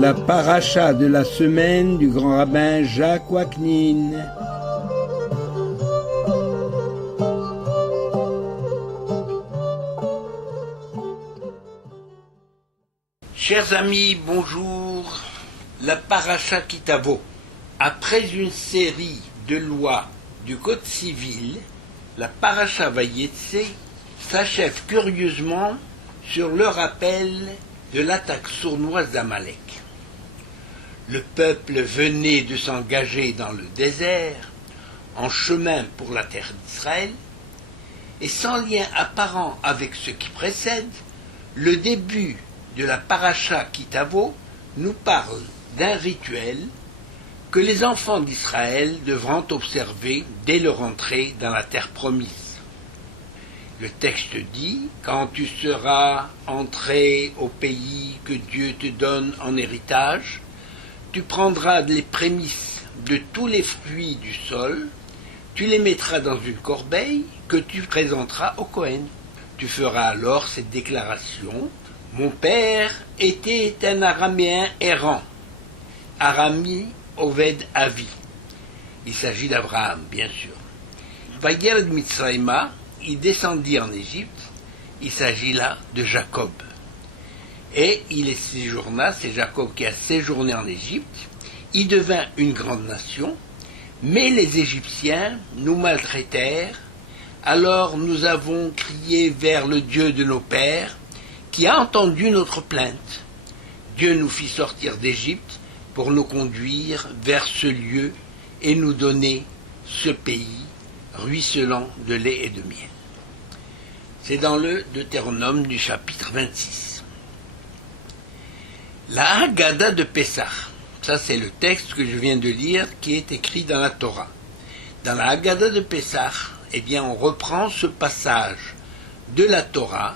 La paracha de la semaine du grand rabbin Jacques Waknin. Chers amis, bonjour. La paracha Kitavo. Après une série de lois du Code civil, la paracha Vayetse s'achève curieusement sur le rappel de l'attaque sournoise d'Amalek. Le peuple venait de s'engager dans le désert, en chemin pour la terre d'Israël, et sans lien apparent avec ce qui précède, le début de la paracha Kitavo nous parle d'un rituel que les enfants d'Israël devront observer dès leur entrée dans la terre promise. Le texte dit « Quand tu seras entré au pays que Dieu te donne en héritage, tu prendras les prémices de tous les fruits du sol, tu les mettras dans une corbeille que tu présenteras au Kohen. Tu feras alors cette déclaration « Mon père était un araméen errant, Arami Oved Avi ». Il s'agit d'Abraham, bien sûr. Vayered Mitzrayma, il descendit en Égypte, il s'agit là de Jacob. Et il séjourna, c'est Jacob qui a séjourné en Égypte, il devint une grande nation, mais les Égyptiens nous maltraitèrent, alors nous avons crié vers le Dieu de nos pères, qui a entendu notre plainte. Dieu nous fit sortir d'Égypte pour nous conduire vers ce lieu et nous donner ce pays ruisselant de lait et de miel. C'est dans le Deutéronome du chapitre 26. La Haggadah de Pessah, ça c'est le texte que je viens de lire qui est écrit dans la Torah. Dans la Haggadah de Pessah, eh bien on reprend ce passage de la Torah,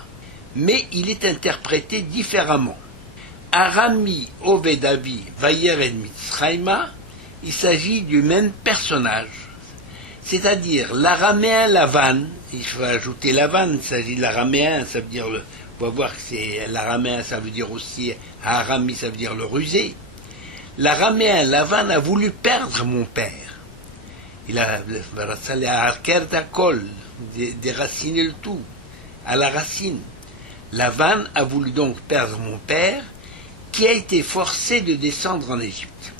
mais il est interprété différemment. Arami Oved Avi Vayered Mitzrayma, il s'agit du même personnage, c'est-à-dire l'araméen Lavan, il faut ajouter Lavan, il s'agit de l'araméen, ça veut dire, on va voir que c'est l'araméen, ça veut dire aussi, Arami, ça veut dire le rusé. L'araméen Lavan a voulu perdre mon père. Il a déraciner le tout, à la racine. Lavan a voulu donc perdre mon père, qui a été forcé de descendre en Égypte.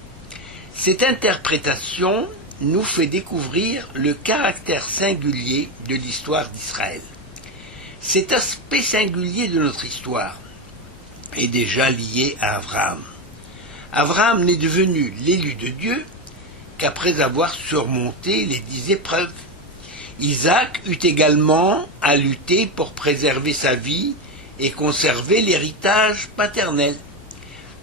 Cette interprétation nous fait découvrir le caractère singulier de l'histoire d'Israël. Cet aspect singulier de notre histoire est déjà lié à Abraham. Abraham n'est devenu l'élu de Dieu qu'après avoir surmonté les 10 épreuves. Isaac eut également à lutter pour préserver sa vie et conserver l'héritage paternel.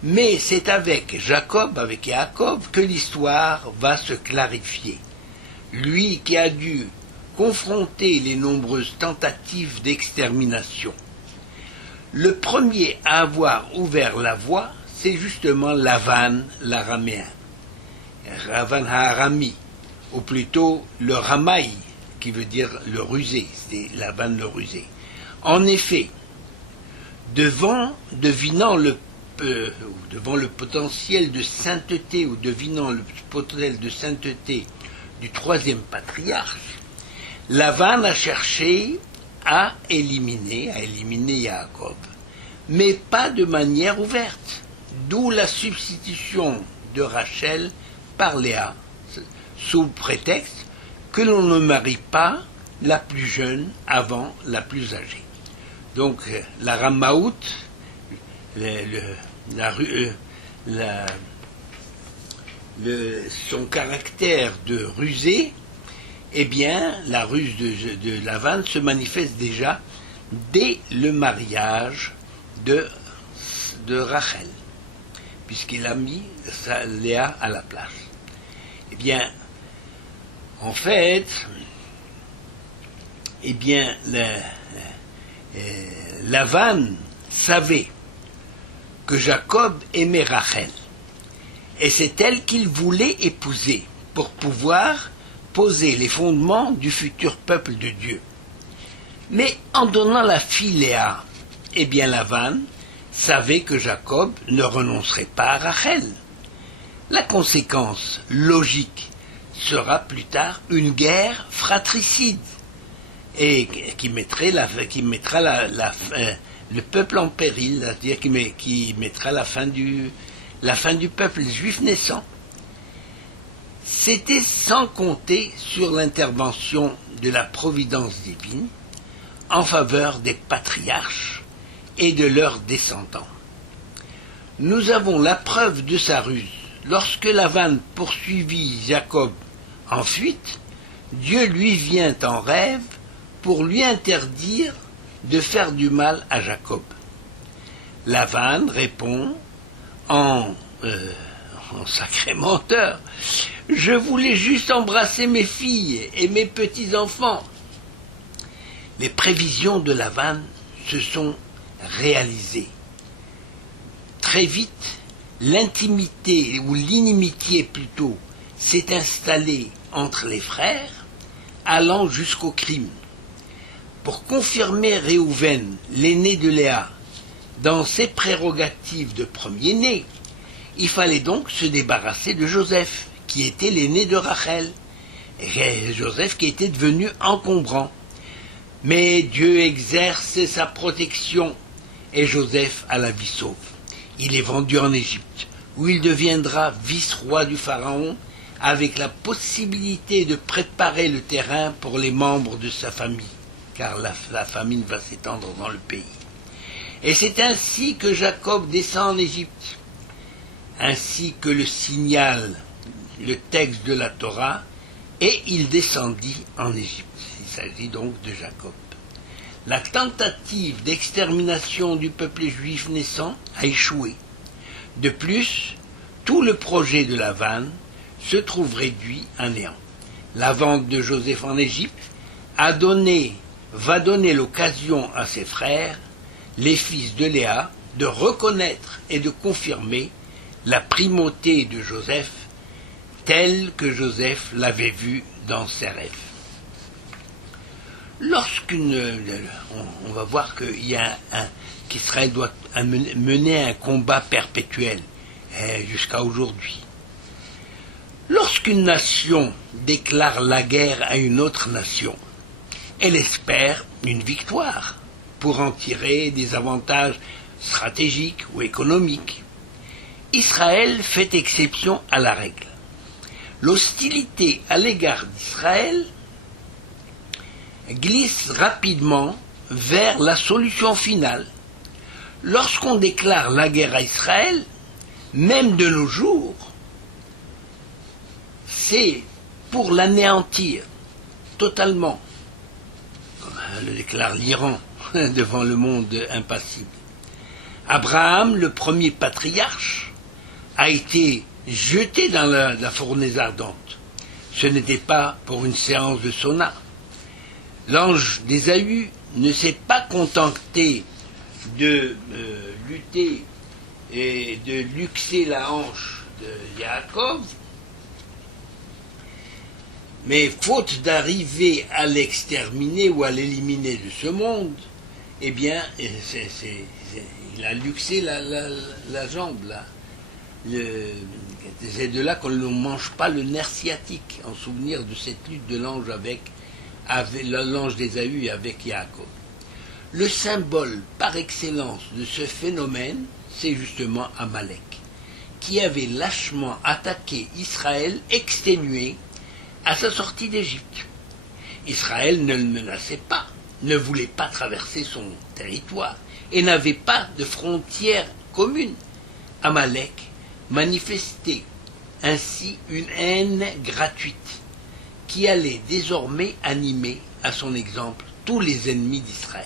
Mais c'est avec Jacob, avec Yaakov, que l'histoire va se clarifier. Lui qui a dû confronter les nombreuses tentatives d'extermination. Le premier à avoir ouvert la voie, c'est justement Lavan, l'araméen. Lavan Harami, ou plutôt le Ramaï, qui veut dire le rusé, c'est Lavan le rusé. En effet, devant le potentiel de sainteté ou devinant le potentiel de sainteté du troisième patriarche, Lavan a cherché à éliminer Yaakov, mais pas de manière ouverte, d'où la substitution de Rachel par Léa, sous prétexte que l'on ne marie pas la plus jeune avant la plus âgée. Donc la Ramaout, son caractère de rusé, eh bien, la ruse de Lavan se manifeste déjà dès le mariage de Rachel, puisqu'il a mis Léa à la place. Eh bien, en fait, eh bien, Lavan savait que Jacob aimait Rachel, et c'est elle qu'il voulait épouser pour pouvoir poser les fondements du futur peuple de Dieu. Mais en donnant la fille Léa, eh bien Lavan savait que Jacob ne renoncerait pas à Rachel. La conséquence logique sera plus tard une guerre fratricide et qui mettra le peuple en péril, c'est-à-dire qui mettra la fin du peuple juif naissant. C'était sans compter sur l'intervention de la providence divine en faveur des patriarches et de leurs descendants. Nous avons la preuve de sa ruse. Lorsque Lavan poursuivit Jacob en fuite, Dieu lui vient en rêve pour lui interdire de faire du mal à Jacob. Lavan répond en sacré menteur: je voulais juste embrasser mes filles et mes petits-enfants. Les prévisions de Lavan se sont réalisées. Très vite, l'intimité, ou l'inimitié plutôt, s'est installée entre les frères, allant jusqu'au crime. Pour confirmer Réhouven, l'aîné de Léa, dans ses prérogatives de premier-né, il fallait donc se débarrasser de Joseph, qui était l'aîné de Rachel, et Joseph qui était devenu encombrant. Mais Dieu exerce sa protection, et Joseph a la vie sauve. Il est vendu en Égypte, où il deviendra vice-roi du Pharaon, avec la possibilité de préparer le terrain pour les membres de sa famille, car la famine va s'étendre dans le pays. Et c'est ainsi que Jacob descend en Égypte, ainsi que le signale le texte de la Torah, et il descendit en Égypte. Il s'agit donc de Jacob. La tentative d'extermination du peuple juif naissant a échoué. De plus, tout le projet de Lavan se trouve réduit à néant. La vente de Joseph en Égypte va donner l'occasion à ses frères, les fils de Léa, de reconnaître et de confirmer la primauté de Joseph, telle que Joseph l'avait vue dans ses rêves. On va voir qu'Israël doit mener un combat perpétuel jusqu'à aujourd'hui. Lorsqu'une nation déclare la guerre à une autre nation, elle espère une victoire pour en tirer des avantages stratégiques ou économiques. Israël fait exception à la règle. L'hostilité à l'égard d'Israël glisse rapidement vers la solution finale. Lorsqu'on déclare la guerre à Israël, même de nos jours, c'est pour l'anéantir totalement, comme le déclare l'Iran devant le monde impassible. Abraham, le premier patriarche, a été jeté dans la fournaise ardente. Ce n'était pas pour une séance de sauna. L'ange d'Ésaü ne s'est pas contenté de lutter et de luxer la hanche de Yaakov, mais faute d'arriver à l'exterminer ou à l'éliminer de ce monde, eh bien, il a luxé la jambe, là. C'est de là qu'on ne mange pas le nerf sciatique, en souvenir de cette lutte de l'ange avec l'ange d'Ésaü avec Yaakov. Le symbole par excellence de ce phénomène, c'est justement Amalek, qui avait lâchement attaqué Israël exténué à sa sortie d'Égypte. Israël ne le menaçait pas, ne voulait pas traverser son territoire et n'avait pas de frontières communes. Amalek manifestait ainsi une haine gratuite qui allait désormais animer, à son exemple, tous les ennemis d'Israël.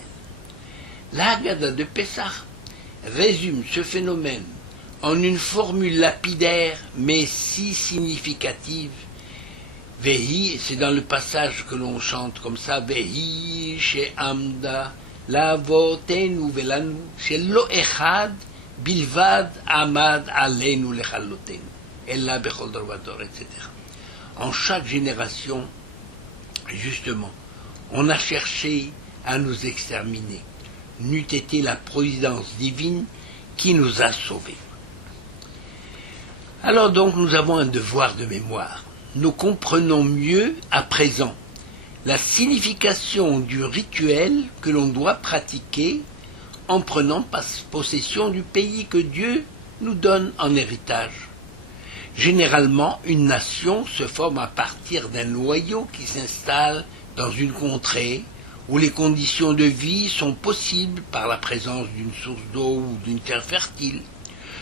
La Haggadah de Pessah résume ce phénomène en une formule lapidaire mais si significative. Vehi, c'est dans le passage que l'on chante comme ça, Vehi she'amda lavotenu velanu shelo echad bilvad amad aleinu lechalotenu ella bechol dor vador, etc. En chaque génération, justement, on a cherché à nous exterminer. N'eût été la providence divine qui nous a sauvés. Alors donc nous avons un devoir de mémoire. Nous comprenons mieux à présent la signification du rituel que l'on doit pratiquer en prenant possession du pays que Dieu nous donne en héritage. Généralement, une nation se forme à partir d'un noyau qui s'installe dans une contrée où les conditions de vie sont possibles par la présence d'une source d'eau ou d'une terre fertile.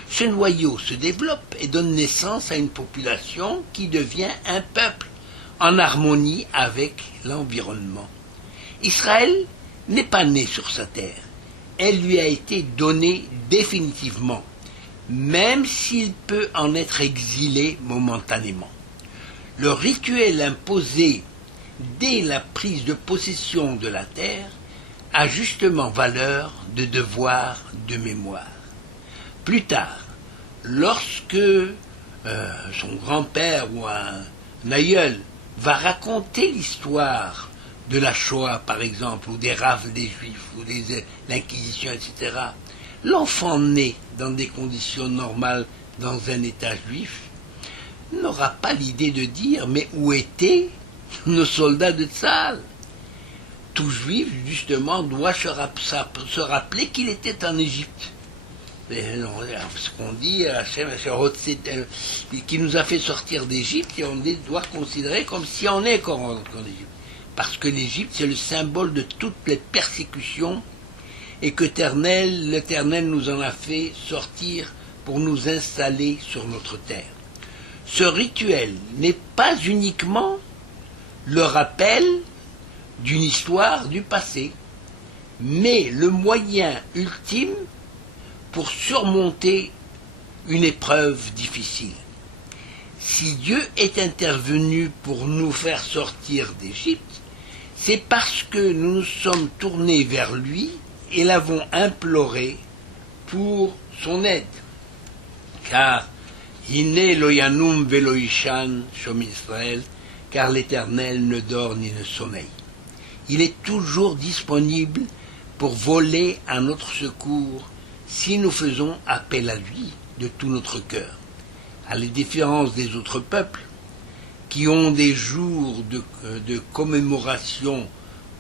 Ce noyau se développe et donne naissance à une population qui devient un peuple en harmonie avec l'environnement. Israël n'est pas né sur sa terre. Elle lui a été donnée définitivement, même s'il peut en être exilé momentanément. Le rituel imposé dès la prise de possession de la terre a justement valeur de devoir de mémoire. Plus tard, lorsque son grand-père ou un aïeul va raconter l'histoire de la Shoah, par exemple, ou des rafles des Juifs, ou de l'Inquisition, etc., l'enfant né dans des conditions normales dans un État juif n'aura pas l'idée de dire « mais où étaient nos soldats de Tzahal ?» Tout juif, justement, doit se rappeler qu'il était en Égypte. Ce qu'on dit, qui nous a fait sortir d'Égypte, et on doit considérer comme si on est encore en Égypte. Parce que l'Égypte, c'est le symbole de toutes les persécutions et que l'Éternel nous en a fait sortir pour nous installer sur notre terre. Ce rituel n'est pas uniquement le rappel d'une histoire du passé, mais le moyen ultime pour surmonter une épreuve difficile. Si Dieu est intervenu pour nous faire sortir d'Égypte, c'est parce que nous nous sommes tournés vers lui et l'avons imploré pour son aide. Car Hine lo yanum velo ishan shom Israël, car l'Éternel ne dort ni ne sommeille. Il est toujours disponible pour voler à notre secours si nous faisons appel à lui de tout notre cœur. À la différence des autres peuples, qui ont des jours de commémoration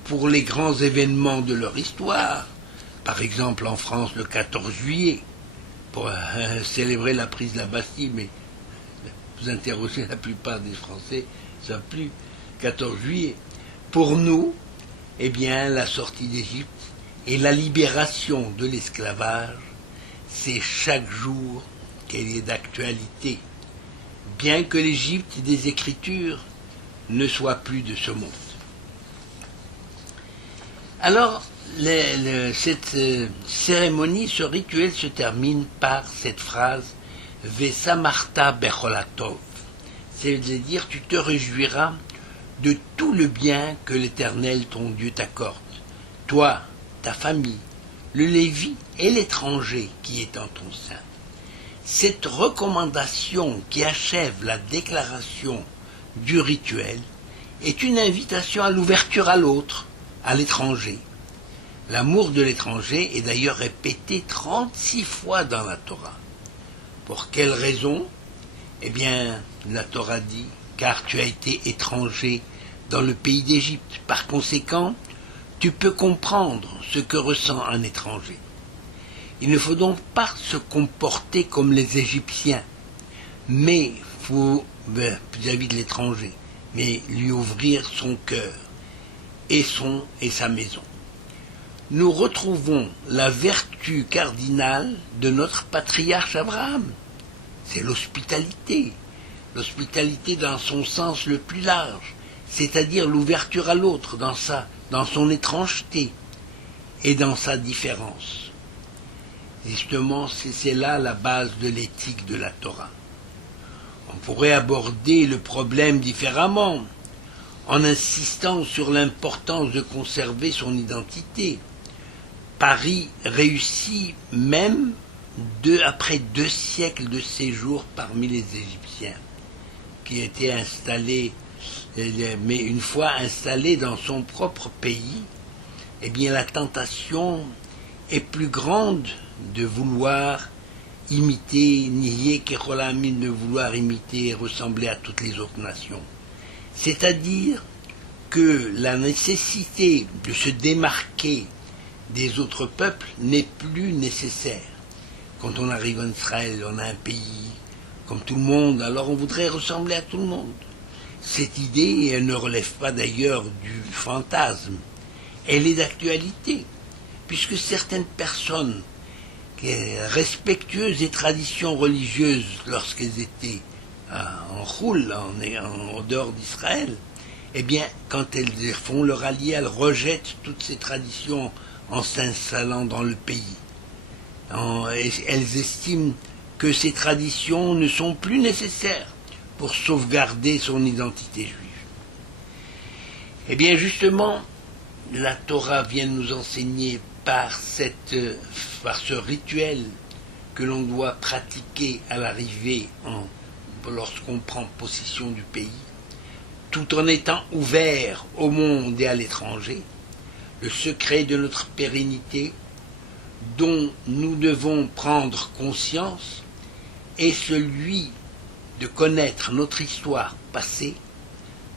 pour les grands événements de leur histoire, par exemple en France le 14 juillet, pour célébrer la prise de la Bastille, mais vous interrogez la plupart des Français, ne savent plus 14 juillet. Pour nous, eh bien, la sortie d'Égypte et la libération de l'esclavage, c'est chaque jour qu'elle est d'actualité, bien que l'Égypte des Écritures ne soit plus de ce monde. Alors, cette cérémonie, ce rituel se termine par cette phrase « Vesamarta becholatov », c'est-à-dire « tu te réjouiras de tout le bien que l'Éternel ton Dieu t'accorde, toi, ta famille, le Lévi et l'étranger qui est en ton sein. » Cette recommandation qui achève la déclaration du rituel est une invitation à l'ouverture à l'autre, à l'étranger. L'amour de l'étranger est d'ailleurs répété 36 fois dans la Torah. Pour quelle raison? Eh bien, la Torah dit « car tu as été étranger dans le pays d'Égypte. Par conséquent, tu peux comprendre ce que ressent un étranger. » Il ne faut donc pas se comporter comme les Égyptiens, mais vis-à-vis de l'étranger, mais lui ouvrir son cœur et sa maison. Nous retrouvons la vertu cardinale de notre patriarche Abraham. C'est l'hospitalité. L'hospitalité dans son sens le plus large, c'est-à-dire l'ouverture à l'autre dans son étrangeté et dans sa différence. Justement, c'est là la base de l'éthique de la Torah. On pourrait aborder le problème différemment, en insistant sur l'importance de conserver son identité. Paris réussit même après 2 siècles de séjour parmi les Égyptiens, qui étaient installés, mais une fois installés dans son propre pays, eh bien la tentation est plus grande de vouloir imiter, nier Kerolamim, de vouloir imiter et ressembler à toutes les autres nations. C'est-à-dire que la nécessité de se démarquer des autres peuples n'est plus nécessaire. Quand on arrive en Israël, on a un pays comme tout le monde, alors on voudrait ressembler à tout le monde. Cette idée, elle ne relève pas d'ailleurs du fantasme, elle est d'actualité, puisque certaines personnes respectueuses des traditions religieuses lorsqu'elles étaient en choul, en dehors d'Israël, eh bien, quand elles font leur allié, elles rejettent toutes ces traditions en s'installant dans le pays. Elles estiment que ces traditions ne sont plus nécessaires pour sauvegarder son identité juive. Eh bien, justement, la Torah vient nous enseigner par ce rituel que l'on doit pratiquer à l'arrivée lorsqu'on prend possession du pays, tout en étant ouvert au monde et à l'étranger, le secret de notre pérennité dont nous devons prendre conscience est celui de connaître notre histoire passée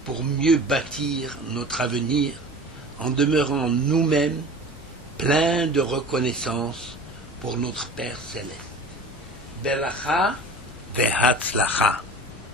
pour mieux bâtir notre avenir en demeurant nous-mêmes pleins de reconnaissance pour notre Père Céleste. Belacha ve'hatzlacha.